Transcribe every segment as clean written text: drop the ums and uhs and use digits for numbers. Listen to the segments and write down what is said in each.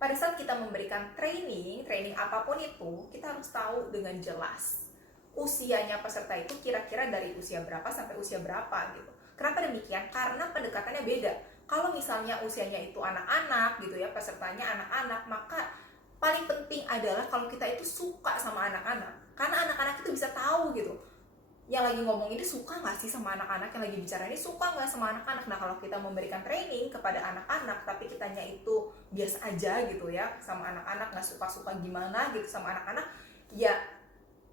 pada saat kita memberikan training apapun itu, kita harus tahu dengan jelas usianya peserta itu kira-kira dari usia berapa sampai usia berapa gitu. Kenapa demikian? Karena pendekatannya beda. Kalau misalnya usianya itu anak-anak gitu ya, pesertanya anak-anak, maka paling penting adalah kalau kita itu suka sama anak-anak. Karena anak-anak itu bisa tahu gitu, yang lagi ngomong ini suka nggak sih sama anak-anak, yang lagi bicara ini suka nggak sama anak-anak. Nah, kalau kita memberikan training kepada anak-anak tapi kitanya itu biasa aja gitu ya sama anak-anak, nggak suka-suka gimana gitu sama anak-anak, ya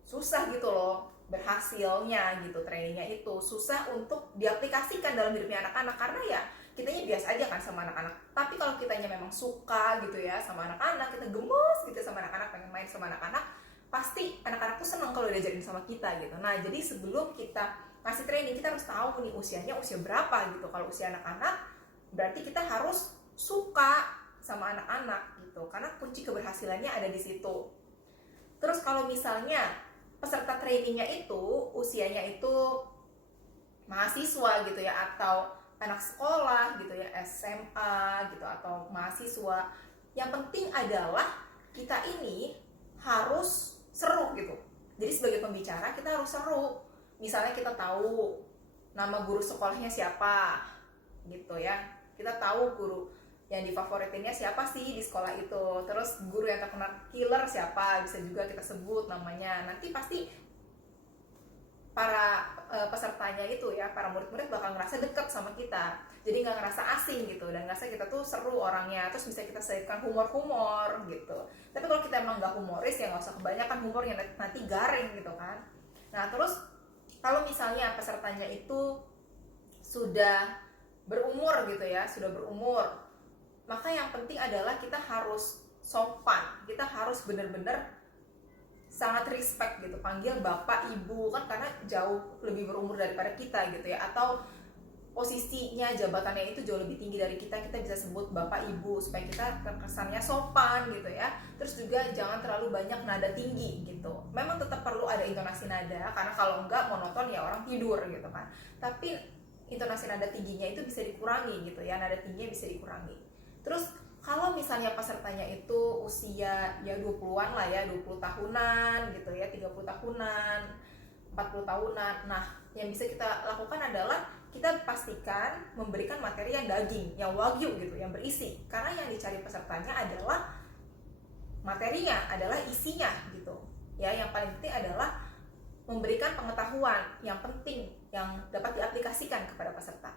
susah gitu loh berhasilnya gitu. Trainingnya itu susah untuk diaplikasikan dalam hidupnya anak-anak karena ya kitanya biasa aja kan sama anak-anak. Tapi kalau kitanya memang suka gitu ya sama anak-anak, kita gemes gitu sama anak-anak, pengen main sama anak-anak, pasti anak-anak tuh seneng kalau diajarin sama kita gitu. Nah, jadi sebelum kita kasih training, kita harus tahu nih usianya usia berapa gitu. Kalau usia anak-anak, berarti kita harus suka sama anak-anak gitu, karena kunci keberhasilannya ada di situ. Terus kalau misalnya peserta trainingnya itu usianya itu mahasiswa gitu ya, atau anak sekolah gitu ya, SMA gitu, atau mahasiswa, yang penting adalah kita ini harus seru gitu. Jadi sebagai pembicara kita harus seru. Misalnya kita tahu nama guru sekolahnya siapa gitu ya, kita tahu guru yang difavoritinnya siapa sih di sekolah itu, terus guru yang terkenal killer siapa, bisa juga kita sebut namanya. Nanti pasti para pesertanya itu ya, para murid-murid bakal ngerasa dekat sama kita, jadi nggak ngerasa asing gitu, dan ngerasa kita tuh seru orangnya. Terus bisa kita selipkan humor-humor gitu. Tapi kalau kita emang nggak humoris ya nggak usah kebanyakan humornya, nanti garing gitu kan. Nah, terus kalau misalnya pesertanya itu sudah berumur gitu ya, sudah berumur, maka yang penting adalah kita harus sopan, kita harus benar-benar sangat respect gitu, panggil bapak ibu kan, karena jauh lebih berumur daripada kita gitu ya, atau posisinya jabatannya itu jauh lebih tinggi dari kita, kita bisa sebut bapak ibu supaya kita kesannya sopan gitu ya. Terus juga jangan terlalu banyak nada tinggi gitu, memang tetap perlu ada intonasi nada, karena kalau enggak monoton ya orang tidur gitu kan. Tapi intonasi nada tingginya itu bisa dikurangi gitu ya, nada tingginya bisa dikurangi. Terus kalau misalnya pesertanya itu usia ya 20-an lah ya, 20 tahunan gitu ya, 30 tahunan, 40 tahunan. Nah, yang bisa kita lakukan adalah kita pastikan memberikan materi yang daging, yang wagyu gitu, yang berisi. Karena yang dicari pesertanya adalah materinya, adalah isinya gitu. Ya, yang paling penting adalah memberikan pengetahuan yang penting yang dapat diaplikasikan kepada peserta.